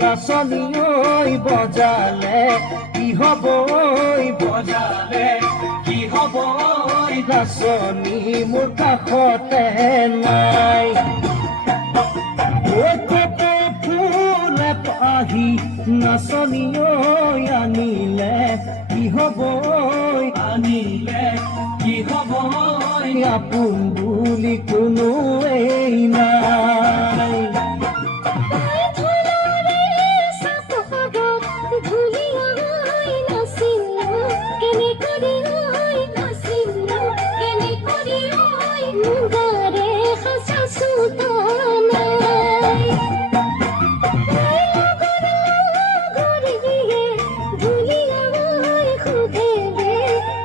নাচনি ঐ বজালে কি হব বজালে কি হব নাচনি মোৰ কাষতে নাই ফুলে পাহি নাচনি ঐ আনিলে কি হব আপোন বুলি কোনোৱেই নাই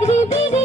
Baby,